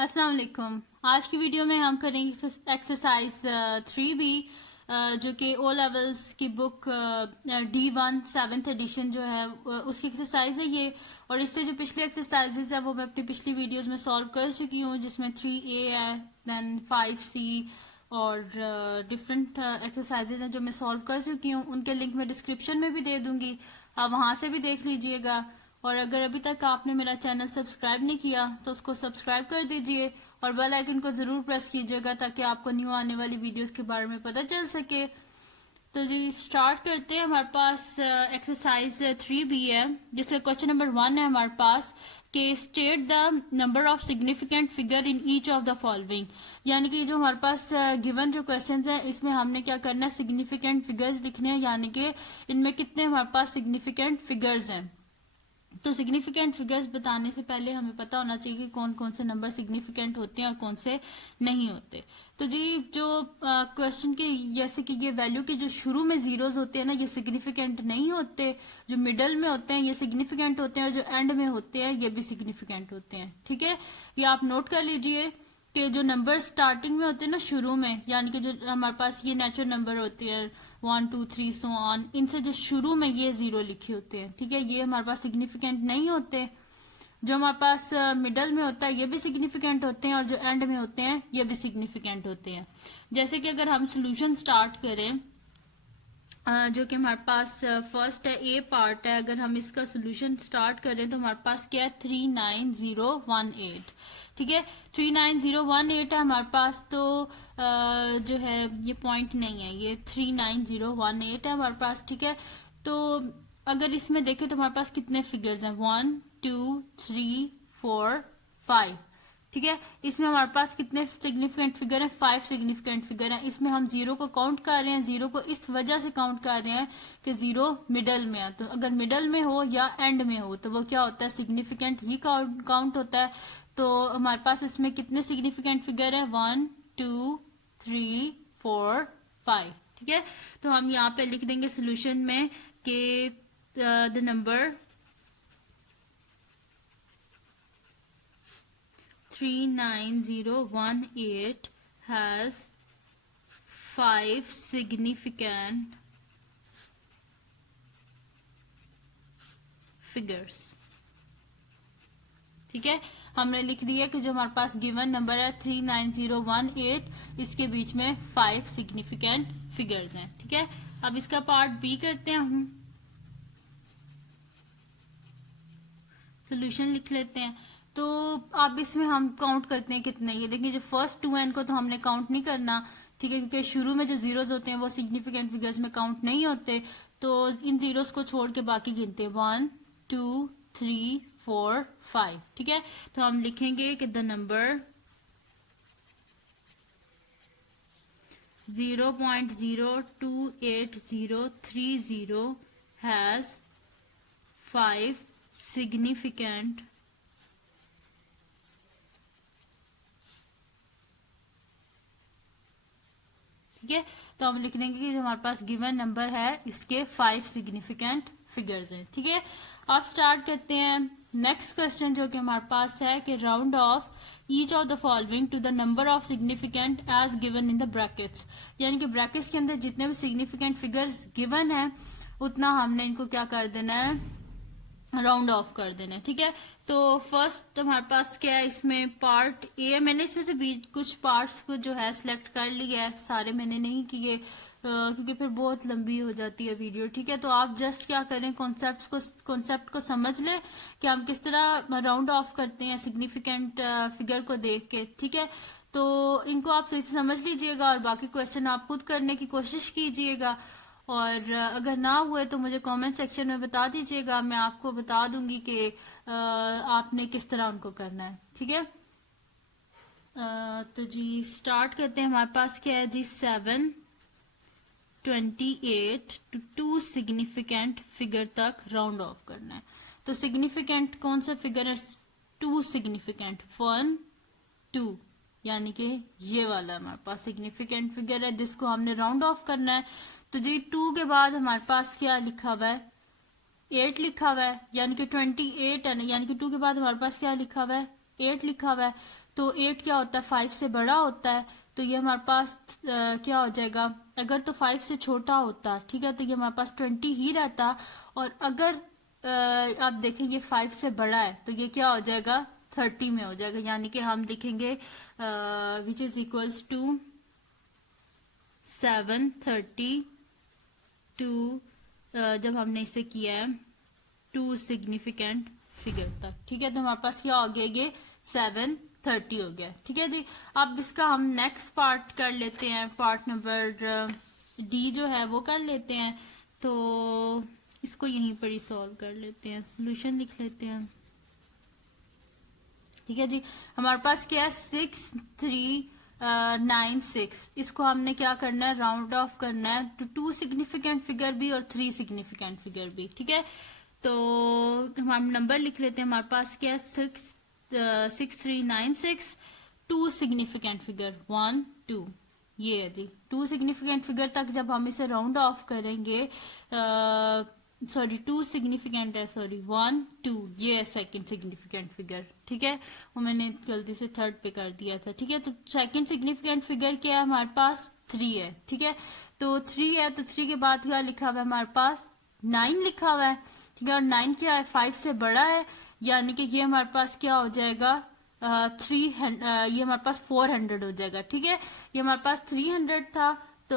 अस्सलाम वालेकुम। आज की वीडियो में हम करेंगे एक्सरसाइज 3B जो कि ओ लेवल्स की बुक D1 7th एडिशन जो है उसकी एक्सरसाइज है ये। और इससे जो पिछली एक्सरसाइजेज है वो मैं अपनी पिछली वीडियोस में सॉल्व कर चुकी हूँ, जिसमें 3A है, देन 5C और डिफरेंट एक्सरसाइजेज हैं जो मैं सॉल्व कर चुकी हूँ। उनके लिंक मैं डिस्क्रिप्शन में भी दे दूंगी, आप वहां से भी देख लीजिएगा। और अगर अभी तक आपने मेरा चैनल सब्सक्राइब नहीं किया तो उसको सब्सक्राइब कर दीजिए और बेल आइकन को जरूर प्रेस कीजिएगा ताकि आपको न्यू आने वाली वीडियोस के बारे में पता चल सके। तो जी स्टार्ट करते हैं। हमारे पास एक्सरसाइज 3B है, जिसका क्वेश्चन नंबर 1 है हमारे पास कि state the number of significant figure in each of the following. यानी कि जो हमारे पास गिवन जो क्वेश्चंस हैं इसमें हमने क्या करना है, सिग्निफिकेंट फिगर्स लिखने हैं, यानी कि इनमें कितने हमारे पास सिग्निफिकेंट फिगर्स हैं। तो सिग्निफिकेंट फिगर्स बताने से पहले हमें पता होना चाहिए कि कौन कौन से नंबर सिग्निफिकेंट होते हैं और कौन से नहीं होते। तो जी जो क्वेश्चन के जैसे कि ये वैल्यू के जो शुरू में जीरोस होते हैं ना, ये सिग्निफिकेंट नहीं होते। जो मिडल में होते हैं ये सिग्निफिकेंट होते हैं और जो एंड में होते हैं ये भी सिग्निफिकेंट होते हैं। ठीक है, ये आप नोट कर लीजिए कि जो नंबर स्टार्टिंग में होते हैं ना, शुरू में, यानी कि जो हमारे पास ये नेचुरल नंबर होते हैं 1 2 3 सो ऑन, इनसे जो शुरू में ये जीरो लिखे होते हैं, ठीक है, ये हमारे पास सिग्निफिकेंट नहीं होते। जो हमारे पास मिडल में होता है ये भी सिग्निफिकेंट होते हैं और जो एंड में होते हैं ये भी सिग्निफिकेंट होते हैं। जैसे कि अगर हम सोल्यूशन स्टार्ट करें, जो कि हमारे पास फर्स्ट है, ए पार्ट है, अगर हम इसका सोल्यूशन स्टार्ट करें तो हमारे पास क्या है, 39018। ठीक है, 39018 है हमारे पास। तो जो है ये पॉइंट नहीं है, ये 39018 है हमारे पास। ठीक है, तो अगर इसमें देखें तो हमारे पास कितने फिगर्स हैं, 1 2 3 4 5। ठीक है, इसमें हमारे पास कितने सिग्निफिकेंट फिगर हैं, 5 सिग्निफिकेंट फिगर हैं। इसमें हम जीरो को काउंट कर रहे हैं, जीरो को इस वजह से काउंट कर रहे हैं कि जीरो मिडल में है। तो अगर मिडल में हो या एंड में हो तो वो क्या होता है, सिग्निफिकेंट ही काउंट होता है। तो हमारे पास इसमें कितने सिग्निफिकेंट फिगर है, 1 2 3 4 5। ठीक है, तो हम यहाँ पे लिख देंगे सोल्यूशन में कि the number 39018 has 5 significant figures। ठीक है, हमने लिख दिया कि जो हमारे पास गिवन नंबर है 39018, इसके बीच में 5 सिग्निफिकेंट फिगर्स हैं। ठीक है, अब इसका पार्ट बी करते हैं हम, सोल्यूशन लिख लेते हैं। तो अब इसमें हम काउंट करते हैं कितने, ये देखिए जो फर्स्ट 2 है इनको तो हमने काउंट नहीं करना। ठीक है, क्योंकि शुरू में जो जीरोस होते हैं वो सिग्निफिकेंट फिगर्स में काउंट नहीं होते। तो इन जीरोस को छोड़ के बाकी गिनते हैं, 1 2 3 4 5। ठीक है, तो हम लिखेंगे कि द नंबर 0.02830 हैज 5 significant ठीक है, तो हम लिख देंगे कि जो हमारे पास गिवन नंबर है इसके 5 सिग्निफिकेंट फिगर्स हैं। ठीक है, अब स्टार्ट करते हैं नेक्स्ट क्वेश्चन, जो कि हमारे पास है कि round off each of the following to the number of significant as given in the brackets. यानी कि ब्रैकेट्स के अंदर जितने भी सिग्निफिकेंट फिगर्स गिवन है उतना हमने इनको क्या कर देना है, राउंड ऑफ कर देना है। ठीक है, तो फर्स्ट हमारे पास क्या है, इसमें पार्ट ए, मैंने इसमें से बीच कुछ पार्ट्स को जो है सिलेक्ट कर लिया है, सारे मैंने नहीं किए क्योंकि फिर बहुत लंबी हो जाती है वीडियो। ठीक है, तो आप जस्ट क्या करें, कॉन्सेप्ट को समझ लें कि हम किस तरह राउंड ऑफ करते हैं सिग्निफिकेंट फिगर को देख के। ठीक है, तो इनको आप सही से समझ लीजिएगा और बाकी क्वेश्चन आप खुद करने की कोशिश कीजिएगा। और अगर ना हुए तो मुझे कमेंट सेक्शन में बता दीजिएगा, मैं आपको बता दूंगी कि आपने किस तरह उनको करना है। ठीक है, तो जी स्टार्ट करते हैं। हमारे पास क्या है जी, 728 टू 2 सिग्निफिकेंट फिगर तक राउंड ऑफ करना है। तो सिग्निफिकेंट कौन सा फिगर है, 2 सिग्निफिकेंट, 1 2, यानी कि ये वाला हमारे पास सिग्निफिकेंट फिगर है जिसको हमने राउंड ऑफ करना है। तो जी 2 के बाद हमारे पास क्या लिखा हुआ है, 8 लिखा हुआ है, यानी कि 28 है, यानी कि 2 के बाद हमारे पास क्या लिखा हुआ है, 8 लिखा हुआ है, तो 8 क्या होता है 5 से बड़ा होता है, तो ये हमारे पास क्या हो जाएगा, अगर तो 5 से छोटा होता, ठीक है, तो ये हमारे पास 20 ही रहता। और अगर आप देखेंगे 5 से बड़ा है तो ये क्या हो जाएगा 30 में हो जाएगा, यानी कि हम लिखेंगे विच इज इक्वल्स टू 732 जब हमने इसे किया है 2 सिग्निफिकेंट फिगर तक, ठीक है, तो हमारे पास क्या हो गया ये 730 हो गया, ठीक है जी। अब इसका हम नेक्स्ट पार्ट कर लेते हैं, पार्ट नंबर डी जो है वो कर लेते हैं। तो इसको यहीं पर ही सॉल्व कर लेते हैं, सोल्यूशन लिख लेते हैं, ठीक है जी। हमारे पास क्या है 6396, इसको हमने क्या करना है राउंड ऑफ करना है तो 2 सिग्निफिकेंट फिगर भी और 3 सिग्निफिकेंट फिगर भी, ठीक है। तो हम नंबर लिख लेते हैं, हमारे पास क्या है 6396, 2 सिग्निफिकेंट फिगर 1 2, ये है जी 2 सिग्निफिकेंट फिगर तक जब हम इसे राउंड ऑफ करेंगे, सॉरी 2 सिग्निफिकेंट है, सॉरी 1 2, ये है सेकंड सिग्निफिकेंट फिगर, ठीक है, वो मैंने गलती से थर्ड पे कर दिया था, ठीक है। तो सेकंड सिग्निफिकेंट फिगर क्या है हमारे पास 3 है, ठीक है, तो 3 है, तो 3 के बाद क्या लिखा हुआ है हमारे पास 9 लिखा हुआ है, ठीक है, और 9 क्या है 5 से बड़ा है, यानी कि ये हमारे पास क्या हो जाएगा ये हमारे पास 400 हो जाएगा, ठीक है। ये हमारे पास 300 था, तो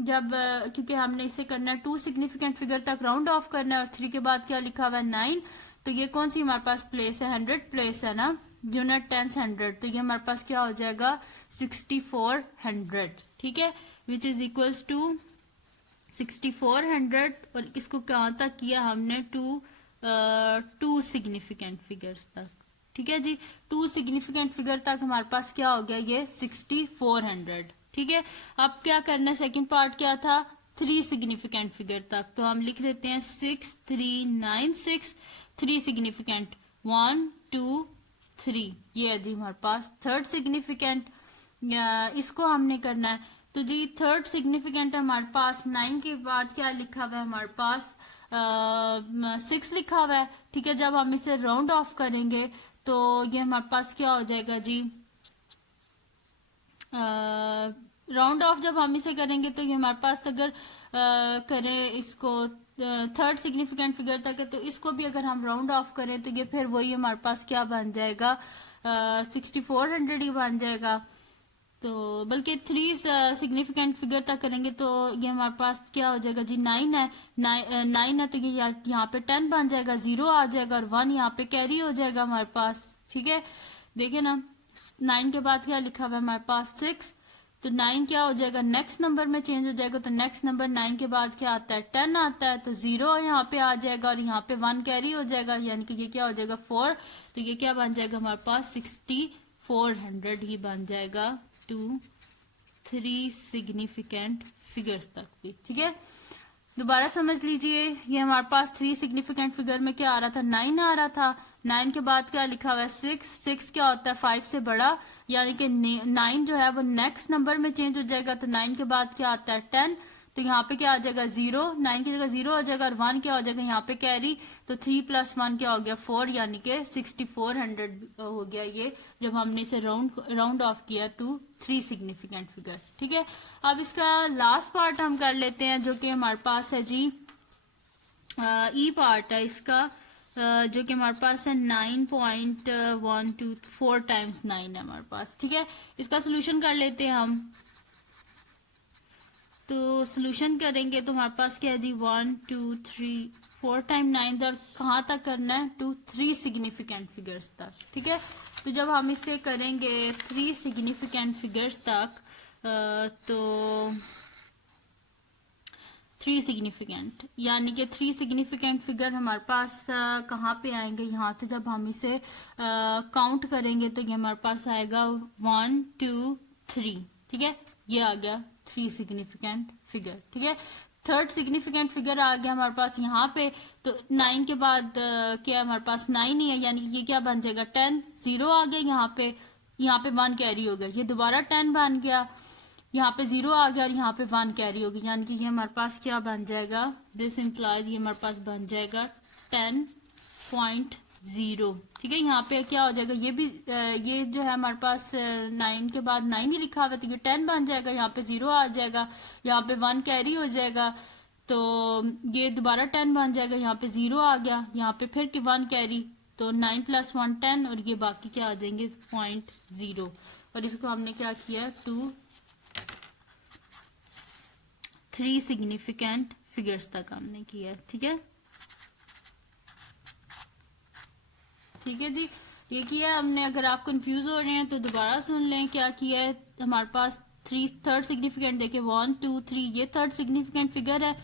जब क्योंकि हमने इसे करना है 2 सिग्निफिकेंट फिगर तक राउंड ऑफ करना है, और 3 के बाद क्या लिखा हुआ है 9, तो ये कौन सी हमारे पास प्लेस है 100 प्लेस है ना, यूनिट 10 100, तो ये हमारे पास क्या हो जाएगा 6400, ठीक है, विच इज इक्वल्स टू 6400, और इसको कहाँ तक किया हमने 2 सिग्निफिकेंट फिगर्स तक, ठीक है जी। 2 सिग्निफिकेंट फिगर तक हमारे पास क्या हो गया ये 6400, ठीक है। अब क्या करना है सेकंड पार्ट क्या था 3 सिग्निफिकेंट फिगर तक, तो हम लिख देते हैं 6396, 3 सिग्निफिकेंट 1 2 3, ये है जी हमारे पास थर्ड सिग्निफिकेंट, इसको हमने करना है। तो जी थर्ड सिग्निफिकेंट हमारे पास 9 के बाद क्या लिखा हुआ है हमारे पास 6 लिखा हुआ है, ठीक है। जब हम इसे राउंड ऑफ करेंगे तो ये हमारे पास क्या हो जाएगा जी, राउंड ऑफ जब हम इसे करेंगे तो ये हमारे पास अगर करें इसको थर्ड सिग्निफिकेंट फिगर तक है, तो इसको भी अगर हम राउंड ऑफ करें तो ये फिर वही हमारे पास क्या बन जाएगा 6400 ही बन जाएगा। तो बल्कि 3 सिग्निफिकेंट फिगर तक करेंगे तो ये हमारे पास क्या हो जाएगा जी 9 है, 9 है, तो ये यहाँ पे 10 बन जाएगा, 0 आ जाएगा और 1 यहाँ पे कैरी हो जाएगा हमारे पास, ठीक है। देखिए ना 9 के बाद क्या लिखा हुआ है हमारे पास 6, तो 9 क्या हो जाएगा नेक्स्ट नंबर में चेंज हो जाएगा, तो नेक्स्ट नंबर 9 के बाद क्या आता है 10 आता है, तो 0 यहाँ पे आ जाएगा और यहाँ पे 1 कैरी हो जाएगा, यानी कि ये क्या हो जाएगा 4, तो ये क्या बन जाएगा हमारे पास 6400 ही बन जाएगा 2 3 सिग्निफिकेंट फिगर्स तक भी, ठीक है। दोबारा समझ लीजिए, ये हमारे पास 3 सिग्निफिकेंट फिगर में क्या आ रहा था 9 आ रहा था, 9 के बाद क्या लिखा हुआ है 6 क्या होता है 5 से बड़ा, यानी कि 9 जो है वो नेक्स्ट नंबर में चेंज हो जाएगा, तो 9 के बाद क्या आता है 10, तो यहाँ पे क्या आ जाएगा 0, 9 की जगह 0 हो जाएगा और 1 क्या हो जाएगा यहाँ पे कैरी, तो 3 + 1 क्या हो गया 4, यानी कि 6400 हो गया ये जब हमने इसे राउंड ऑफ किया टू 3 सिग्निफिकेंट फिगर, ठीक है। अब इसका लास्ट पार्ट हम कर लेते हैं जो कि हमारे पास है जी ई पार्ट है इसका, जो कि हमारे पास है 9.124 टाइम्स 9 है हमारे पास, ठीक है। इसका सोल्यूशन कर लेते हैं हम, तो सोल्यूशन करेंगे तो हमारे पास क्या है जी 1 2 3 4 टाइम 9 और कहाँ तक करना है टू 3 सिग्निफिकेंट फिगर्स तक, ठीक है। तो जब हम इसे करेंगे 3 सिग्निफिकेंट फिगर्स तक तो 3 सिग्निफिकेंट यानी कि 3 सिग्निफिकेंट फिगर हमारे पास कहाँ पे आएंगे, यहाँ से जब हम इसे काउंट करेंगे तो ये हमारे पास आएगा 1 2 3, ठीक है, ये आ गया 3 सिग्निफिकेंट फिगर, ठीक है। थर्ड सिग्निफिकेंट फिगर आ गया हमारे पास यहाँ पे, तो 9 के बाद क्या हमारे पास 9 ही है, यानी कि ये क्या बन जाएगा 10, 0 आ गया यहाँ पे 1 कैरी हो गया, ये दोबारा 10 बन गया, यहाँ पे 0 आ गया और यहाँ पे 1 कैरी होगी, यानी कि ये हमारे पास क्या बन जाएगा, दिस इम्प्लाइज ये हमारे पास बन जाएगा 10.9 0। ठीक है, यहाँ पे क्या हो जाएगा, ये भी ये जो है हमारे पास 9 के बाद 9 ही लिखा हुआ है, तो ये 10 बन जाएगा, यहाँ पे 0 आ जाएगा, यहाँ पे 1 कैरी हो जाएगा, तो ये दोबारा 10 बन जाएगा, यहाँ पे 0 आ गया, यहाँ पे फिर 1 कैरी, तो 9 + 1 10, और ये बाकी क्या आ जाएंगे 0.0, और इसको हमने क्या किया 2 3 सिग्निफिकेंट फिगर्स तक हमने किया है। ठीक है, ठीक है जी, ये किया हमने। अगर आप कंफ्यूज हो रहे हैं तो दोबारा सुन लें क्या किया है। हमारे पास 3 थर्ड सिग्निफिकेंट देखें 1 2 3, ये थर्ड सिग्निफिकेंट फिगर है।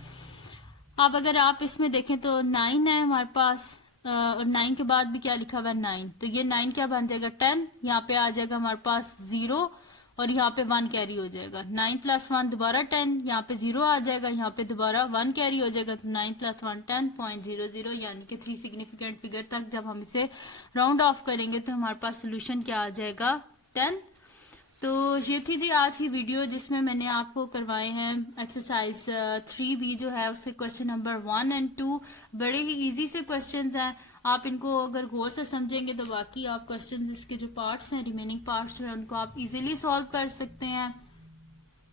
अब अगर आप इसमें देखें तो 9 है हमारे पास, और 9 के बाद भी क्या लिखा हुआ है 9, तो ये 9 क्या बन जाएगा 10, यहाँ पे आ जाएगा हमारे पास 0, और यहाँ पे 1 कैरी हो जाएगा, 9 + 1 दोबारा 10, यहाँ पे 0 आ जाएगा, यहाँ पे दोबारा 1 कैरी हो जाएगा, तो 9 + 1 10.00, यानी कि 3 सिग्निफिकेंट फिगर तक जब हम इसे राउंड ऑफ करेंगे तो हमारे पास सोल्यूशन क्या आ जाएगा 10। तो ये थी जी आज की वीडियो, जिसमें मैंने आपको करवाए हैं एक्सरसाइज 3B जो है, उससे क्वेश्चन नंबर 1 और 2, बड़े ही इजी से क्वेश्चंस हैं। आप इनको अगर गौर से समझेंगे तो बाकी आप क्वेश्चन इसके जो पार्ट्स हैं, रिमेनिंग पार्ट्स जो है, उनको आप इजीली सॉल्व कर सकते हैं।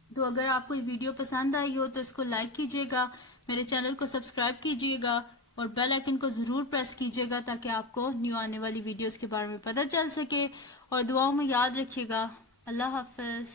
तो अगर आपको ये वीडियो पसंद आई हो तो इसको लाइक कीजिएगा, मेरे चैनल को सब्सक्राइब कीजिएगा, और बेल आइकन को जरूर प्रेस कीजिएगा ताकि आपको न्यू आने वाली वीडियोस के बारे में पता चल सके। और दुआओं में याद रखिएगा। अल्लाह हाफिज।